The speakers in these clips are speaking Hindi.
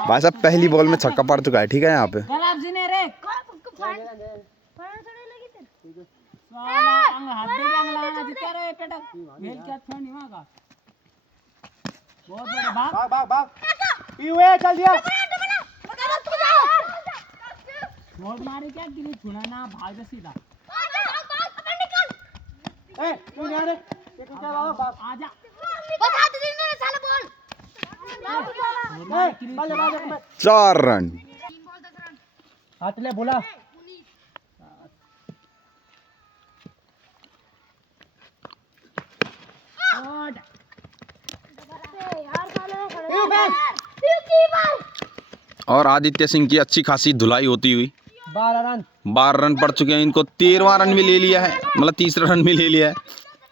भाई साहब पहली बॉल में छक्का पड़ चुका है, ठीक है यहाँ पे। चार रन। हाथ ले बोला। और आदित्य सिंह की अच्छी खासी धुलाई होती हुई 12 रन पड़ चुके हैं इनको। 13वां रन भी ले लिया है, मतलब तीसरा रन भी ले लिया है,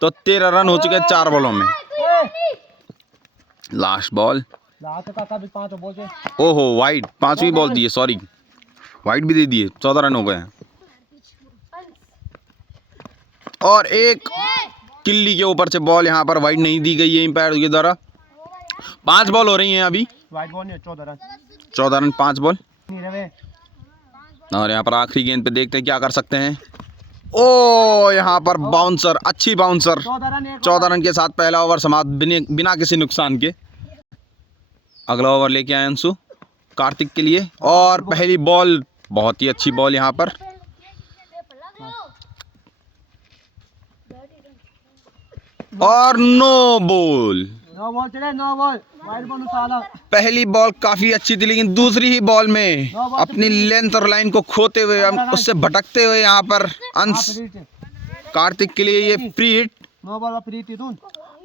तो 13 रन हो चुके हैं 4 बॉलों में। Last ball. ओहो वाइड, 5वीं बॉल दी है, सॉरी वाइड भी दे दिए, 14 रन हो गए हैं। और एक किल्ली के ऊपर से बॉल यहाँ पर वाइड नहीं दी गई है एम्पायर के द्वारा। 5 बॉल हो रही हैं अभी। वाइड बॉल नहीं, 14 रन 5 बॉल। और यहाँ पर आखिरी गेंद पे देखते हैं क्या कर सकते हैं। ओ यहाँ पर बाउंसर, अच्छी बाउंसर। 14 रन के साथ पहला ओवर समाप्त बिना किसी नुकसान के। अगला ओवर लेके आए अंशु कार्तिक के लिए। और पहली बॉल, बहुत ही अच्छी बॉल यहाँ पर। और नो बॉल। पहली बॉल काफी अच्छी थी, लेकिन दूसरी ही बॉल में अपनी लेंथ और लाइन को खोते हुए, उससे भटकते हुए यहाँ पर अंश कार्तिक के लिए ये फ्री हिट।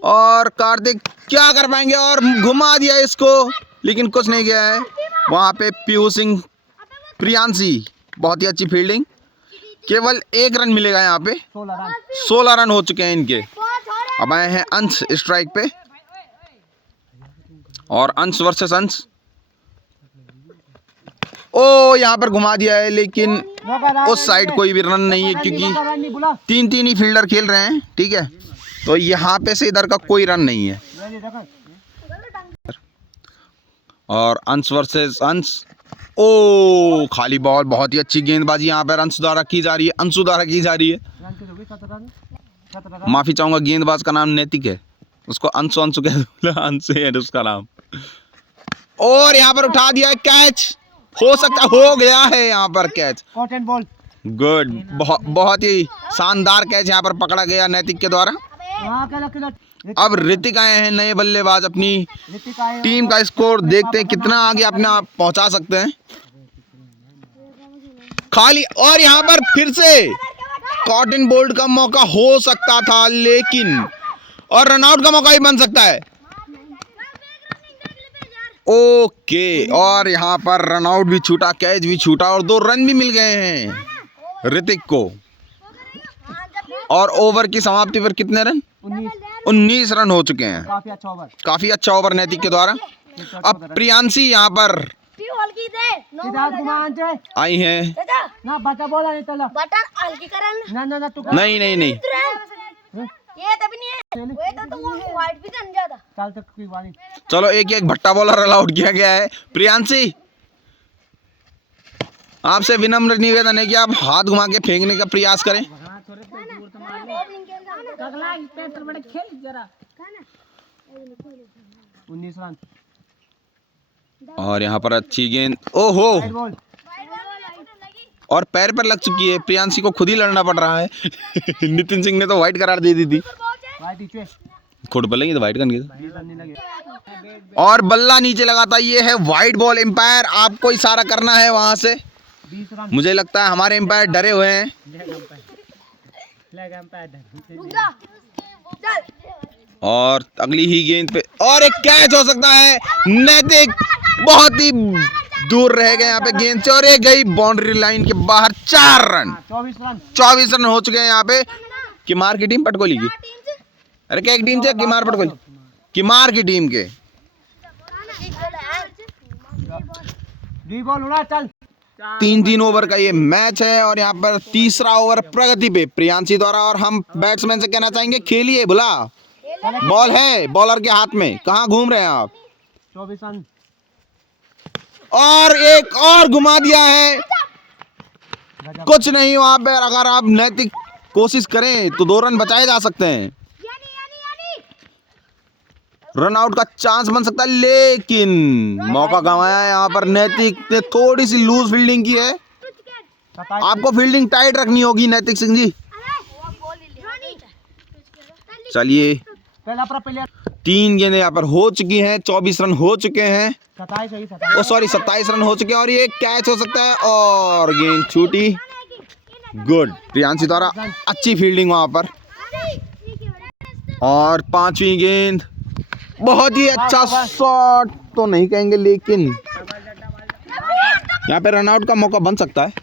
और कार्तिक क्या कर पाएंगे, और घुमा दिया इसको, लेकिन कुछ नहीं किया है। वहाँ पे पीहू सिंह, प्रियांशी, बहुत ही अच्छी फील्डिंग। केवल 1 रन मिलेगा यहाँ पे। 16 रन हो चुके हैं इनके। अब आए हैं अंश स्ट्राइक पे, और अंश वर्सेस अंश। ओ यहाँ पर घुमा दिया है, लेकिन उस साइड कोई भी रन नहीं है, क्योंकि 3-3 ही फील्डर खेल रहे हैं, ठीक है। तो यहाँ पे से इधर का कोई रन नहीं है। और अंश वर्सेस अंश। ओ खाली बॉल, बहुत ही अच्छी गेंदबाजी यहाँ पर अंश द्वारा की जा रही है, अंशु द्वारा की जा रही है। माफी चाहूंगा, गेंदबाज का नाम नैतिक है, उसको अंशु अंशु कह दो, अंशु है उसका नाम। और यहाँ पर उठा दिया है, कैच हो सकता, हो गया है यहाँ पर कैच। बॉल गुड, बहुत ही शानदार कैच यहाँ पर पकड़ा गया नैतिक के द्वारा। अब ऋतिक आए हैं नए बल्लेबाज, अपनी टीम का स्कोर देखते हैं कितना आगे अपने आप पहुंचा सकते हैं। खाली, और यहाँ पर फिर से कॉटन बोल्ट का मौका हो सकता था, लेकिन और रनआउट का मौका भी बन सकता है। ओके, और यहाँ पर रनआउट भी छूटा, कैच भी छूटा, और 2 रन भी मिल गए हैं ऋतिक को। और ओवर की समाप्ति पर कितने रन? 19 रन हो चुके हैं। काफी अच्छा ओवर नैतिक के द्वारा। अब प्रियांशी यहाँ पर आई हैं। नहीं नहीं नहीं, चलो एक भट्टा बॉलर अलाउड किया गया है। प्रियांशी, आपसे विनम्र निवेदन है कि आप हाथ घुमा के फेंकने का प्रयास करें। और यहाँ पर अच्छी गेंद, ओहो, और पैर पर लग चुकी है। प्रियांशी को खुद ही लड़ना पड़ रहा है। नितिन सिंह ने तो वाइट करार दे दी थी। खुद बोलेंगे तो वाइट करनी। और बल्ला नीचे लगा था, ये है वाइट बॉल। एम्पायर आपको इशारा करना है वहां से। मुझे लगता है हमारे एम्पायर डरे हुए हैं। और अगली ही गेंद पे और एक कैच हो सकता है। नैतिक बहुत ही दूर रह गए यहाँ पे गेंद से, और एक गई बाउंड्री लाइन के बाहर। 4 रन, 24 रन हो चुके हैं यहाँ पे। किमार की टीम, पटकोली की, अरे क्या एक टीम से किमार पटकोली, किमार की टीम के। चल 3-3 ओवर का ये मैच है, और यहाँ पर तीसरा ओवर प्रगति पे प्रियांशी द्वारा। और हम बैट्समैन से कहना चाहेंगे, खेलिए बुला, बॉल है बॉलर के हाथ में, कहाँ घूम रहे हैं आप? 24 रन। और एक और घुमा दिया है, कुछ नहीं वहां पर। अगर आप नैतिक कोशिश करें तो 2 रन बचाए जा सकते हैं, रन आउट का चांस बन सकता है, लेकिन मौका गंवाया है यहाँ पर। नैतिक ने थोड़ी सी लूज फील्डिंग की है, 27 आपको फील्डिंग टाइट रखनी होगी नैतिक सिंह जी। चलिए पहला प्लेयर 3 गेंदें यहाँ पर हो चुकी हैं, 24 रन हो चुके हैं, 27 है, 27। ओ सॉरी 27 रन हो चुके हैं और ये कैच हो सकता है और गेंद छूटी। गुड, प्रियांशी द्वारा अच्छी फील्डिंग वहां पर। और 5वीं गेंद, बहुत ही अच्छा शॉट तो नहीं कहेंगे, लेकिन यहाँ पे रन आउट का मौका बन सकता है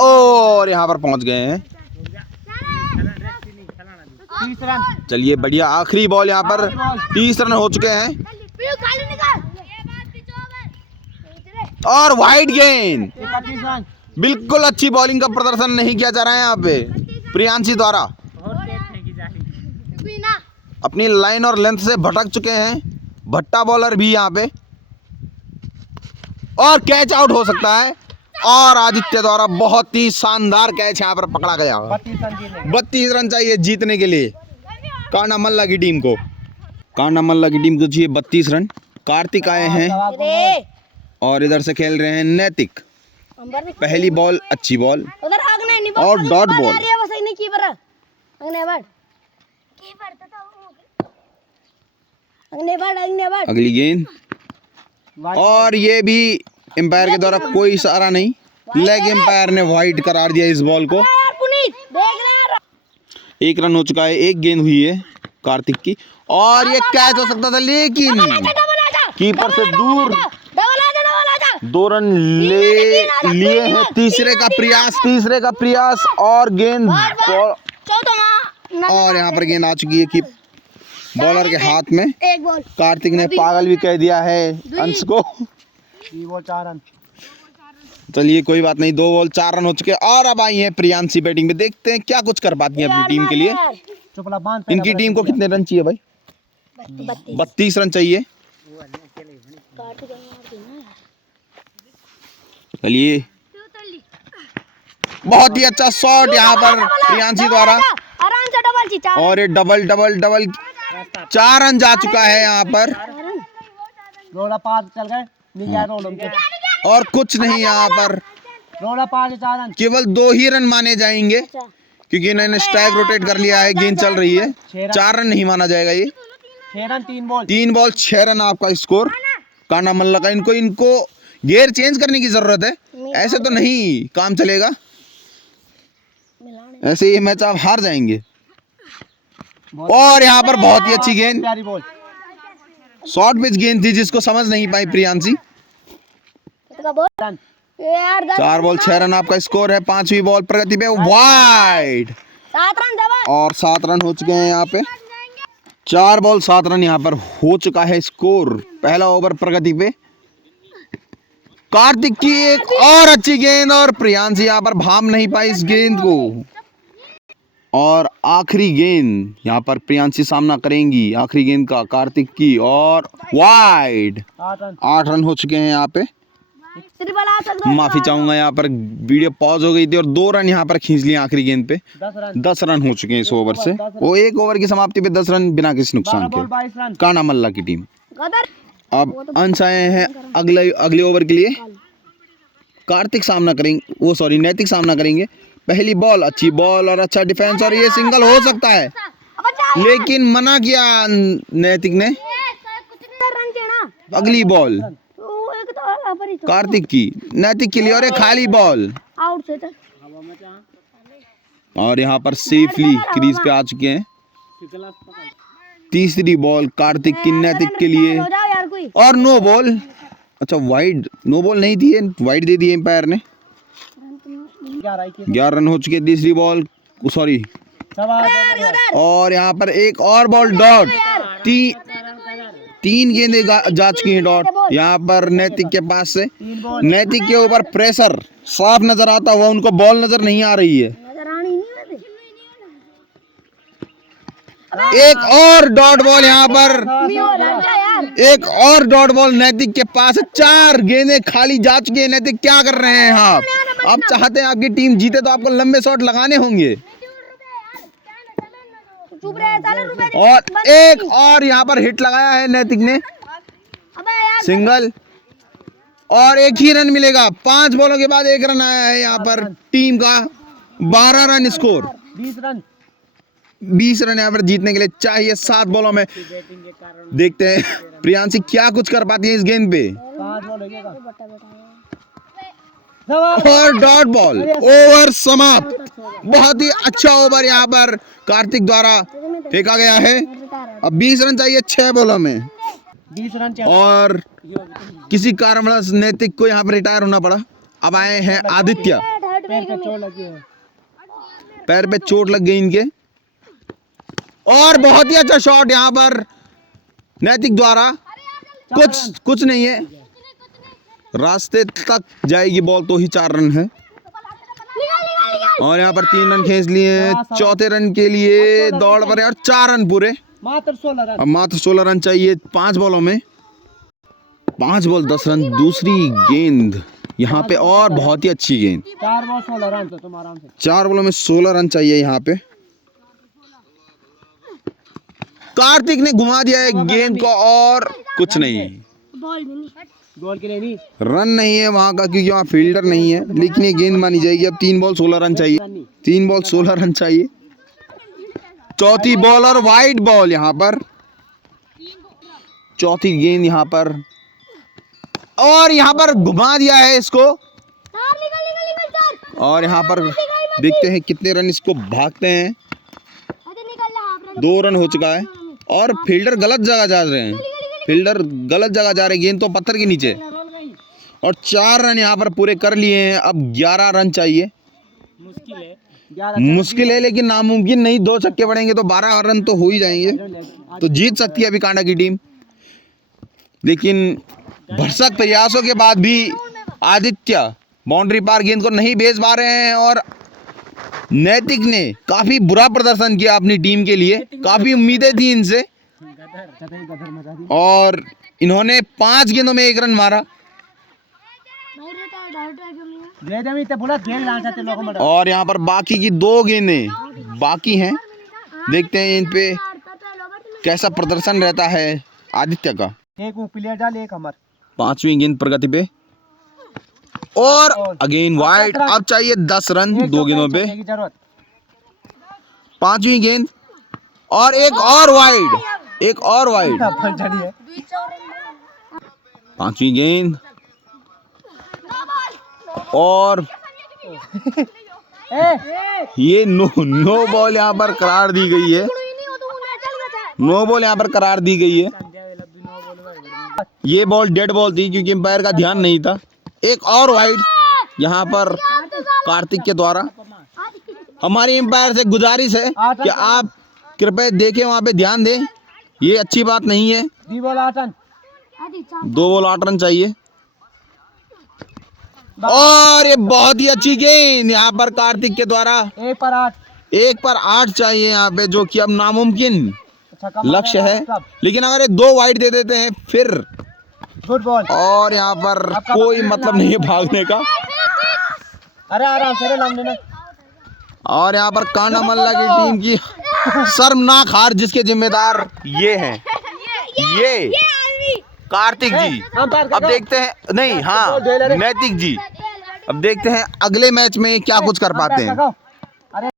और यहाँ पर पहुंच गए हैं। 30 रन। चलिए बढ़िया, आखिरी बॉल यहाँ पर 30 रन हो चुके हैं और वाइड गेंद। 31 रन। बिल्कुल अच्छी बॉलिंग का प्रदर्शन नहीं किया जा रहा है यहाँ पे प्रियांशी द्वारा, अपनी लाइन और लेंथ से भटक चुके हैं भट्टा बॉलर भी यहाँ पे, और कैच आउट हो सकता है। और आदित्य द्वारा बहुत ही शानदार कैच यहाँ पर पकड़ा गया। 32 रन जीतने। 32 रन चाहिए जीतने के लिए कांडा मल्ला की टीम को। कांडा मल्ला की टीम को चाहिए 32 रन। कार्तिक आए हैं और इधर से खेल रहे हैं नैतिक। पहली बॉल अच्छी बॉल और डॉट बॉल। अगली गेंद और ये भी एम्पायर के द्वारा कोई इशारा नहीं, लेग एम्पायर ने वाइड करार दिया इस बॉल को। 1 रन हो चुका है, 1 गेंद हुई है कार्तिक की और ये कैच हो सकता था, लेकिन कीपर से दूर। 2 रन लिए हैं। तीसरे का प्रयास और गेंद और यहाँ पर गेंद आ चुकी है कि बॉलर के हाथ में। कार्तिक ने पागल भी कह दिया है अंश को। 3 बॉल 4 रन। चलिए कोई बात नहीं, 2 बॉल 4 रन हो चुके हैं और अब आई है प्रियांशी बैटिंग में। देखते हैं क्या कुछ कर पाती है अपनी टीम के लिए। चुपला बांध। इनकी टीम को कितने रन चाहिए भाई? 32 रन चाहिए। चलिए बहुत ही अच्छा शॉट यहाँ पर प्रियांशी द्वारा और ये डबल 4 रन जा चुका है यहाँ पर। रोला पास चल गए, नीचे आए रोल उनके। और कुछ नहीं यहाँ पर, रोला पास 4 रन। केवल 2 ही रन माने जाएंगे क्योंकि इन्होंने स्ट्राइक रोटेट कर लिया है, गेंद चल रही है। 4 रन नहीं माना जाएगा ये। 6 रन 3 बॉल। 3 बॉल 6 रन आपका स्कोर कांडा मल्ला का। इनको गियर चेंज करने की जरूरत है, ऐसे तो नहीं काम चलेगा, ऐसे ये मैच आप हार जाएंगे। और यहाँ पर बहुत ही अच्छी गेंद, प्यारी बॉल। शॉर्ट पिच गेंद थी जिसको समझ नहीं पाई प्रियांशी। 4 बॉल 6 रन आपका स्कोर है। 5वीं बॉल प्रगति पे वाइड और 7 रन हो चुके हैं यहाँ पे। 4 बॉल 7 रन यहाँ पर हो चुका है स्कोर पहला ओवर प्रगति पे। कार्तिक की एक और अच्छी गेंद और प्रियांशी यहाँ पर भाप नहीं पाई इस गेंद को। और आखिरी गेंद यहाँ पर प्रियांशी सामना करेंगी आखिरी गेंद का कार्तिक की और वाइड। 8 रन हो चुके हैं यहाँ पे। माफी चाहूंगा, यहाँ पर वीडियो पॉज हो गई थी और 2 रन यहाँ पर खींच लिए आखिरी गेंद पे। 10 रन हो चुके हैं इस ओवर से। वो 1 ओवर की समाप्ति पे 10 रन बिना किसी नुकसान के। कांडा मल्ला की टीम। अब अंश आए हैं अगले ओवर के लिए। कार्तिक सामना करेंगे, वो सॉरी नैतिक सामना करेंगे। पहली बॉल अच्छी बॉल और अच्छा डिफेंस और ये सिंगल हो सकता है, लेकिन मना किया नैतिक ने। अगली बॉल कार्तिक की, नैतिक के लिए और एक खाली बॉल और यहाँ पर सेफली क्रीज पे आ चुके हैं। तीसरी बॉल कार्तिक की नैतिक के लिए और नो बॉल। अच्छा वाइड, नो बॉल नहीं दी है, वाइड दे दी एम्पायर ने। 11 रन हो चुके। तीसरी बॉल सॉरी और यहाँ पर एक और बॉल डॉट। 3 गेंदे जा चुकी हैं डॉट यहाँ पर नैतिक के पास से। नैतिक के ऊपर प्रेशर साफ नजर आता हुआ, उनको बॉल नजर नहीं आ रही है। एक और डॉट बॉल यहाँ पर, एक और डॉट बॉल नैतिक के पास है। 4 गेंदें खाली जा चुकी है। नैतिक क्या कर रहे हैं आप चाहते हैं आपकी टीम जीते तो आपको लंबे शॉट लगाने होंगे। और एक और यहाँ पर हिट लगाया है नैतिक ने, सिंगल, और एक ही रन मिलेगा। 5 बॉलों के बाद 1 रन आया है यहाँ पर टीम का। 12 रन स्कोर, 20 रन यहाँ पर जीतने के लिए चाहिए 7 बॉलों में। देखते हैं प्रियांशी क्या कुछ कर पाती है इस गेंद पे। और डॉट बॉल, ओवर समाप्त। बहुत ही अच्छा ओवर यहाँ पर कार्तिक द्वारा फेंका गया है। अब 20 रन चाहिए 6 बॉलों में। 20 रन चाहिए। और किसी कारणवश नैतिक को यहाँ पर रिटायर होना पड़ा। अब आए हैं आदित्य। पैर पे चोट लग गई इनके। और बहुत ही अच्छा शॉट यहाँ पर नैतिक द्वारा। कुछ नहीं है, रास्ते तक जाएगी बॉल तो ही 4 रन है। और यहाँ पर 3 रन खींच लिए। चौथे रन के लिए दौड़ पर है और 4 रन पूरे। मात्र 16 रन। अब मात्र 16 रन चाहिए 5 बॉलों में। 5 बॉल 10 रन। दूसरी गेंद यहाँ पे और बहुत ही अच्छी गेंद। 4 बॉल 16 रन तो तुम आराम से। 4 बॉलों में 16 रन चाहिए यहाँ पे। कार्तिक ने घुमा दिया है गेंद को और कुछ नहीं। गोल के लिए नहीं, रन नहीं है वहां का क्योंकि वहां फील्डर नहीं है, लेकिन ये गेंद मानी जाएगी। अब 3 बॉल 16 रन चाहिए। 3 बॉल 16 रन चाहिए। चौथी बॉल और वाइड बॉल यहाँ पर। चौथी गेंद यहाँ पर और यहाँ पर घुमा दिया है इसको। और यहाँ पर देखते हैं कितने रन इसको भागते हैं। 2 रन हो चुका है और फील्डर गलत जगह जा रहे हैं। फील्डर गलत जगह जा रहे हैं, गेंद तो पत्थर के नीचे। और 4 रन यहाँ पर पूरे कर लिए हैं। अब 11 रन चाहिए। मुश्किल है लेकिन नामुमकिन नहीं। 2 छक्के पड़ेंगे तो 12 रन तो हो ही जाएंगे, तो जीत सकती है अभी कांडा की टीम। लेकिन भरसक प्रयासों के बाद भी आदित्य बाउंड्री पार गेंद को नहीं भेज पा रहे हैं। और नैतिक ने काफी बुरा प्रदर्शन किया अपनी टीम के लिए। काफी उम्मीदें थी इनसे और इन्होंने 5 गेंदों में 1 रन मारा। और यहाँ पर बाकी की 2 गेंदें बाकी हैं। देखते हैं इन पे कैसा प्रदर्शन रहता है आदित्य का। एक प्लेयर डाल, एक हमार। 5वीं गेंद प्रगति पे और अगेन वाइड। अब चाहिए 10 रन 2 गेंदों पे। 5वीं गेंद और एक और वाइड, एक और वाइड। 5वीं गेंद और ये नो बॉल यहाँ पर करार दी गई है। नो बॉल यहाँ पर करार दी गई है। ये बॉल डेड बॉल थी क्योंकि अंपायर का ध्यान नहीं था। एक और वाइड यहाँ पर कार्तिक के द्वारा। हमारी अंपायर से गुजारिश है कि आप कृपया देखें, वहाँ पे ध्यान दें। ये अच्छी बात नहीं है। 2 बॉल 8 रन। 2 बॉल 8 रन चाहिए। और ये बहुत ही अच्छी गेंद यहाँ पर कार्तिक के द्वारा। 1 पर 8। 1 पर 8 चाहिए यहाँ पे, जो कि अब नामुमकिन लक्ष्य है। लेकिन अगर ये 2 वाइड दे देते हैं फिर गुड बॉल। और यहाँ पर कोई मतलब नहीं है भागने का। अरे आराम से लम लेना। और यहाँ पर कांडा मल्ला की टीम की शर्मनाक हार जिसके जिम्मेदार ये हैं, ये कार्तिक जी। अब देखते हैं, नहीं हाँ नैतिक जी। अब देखते हैं अगले मैच में क्या कुछ कर पाते हैं।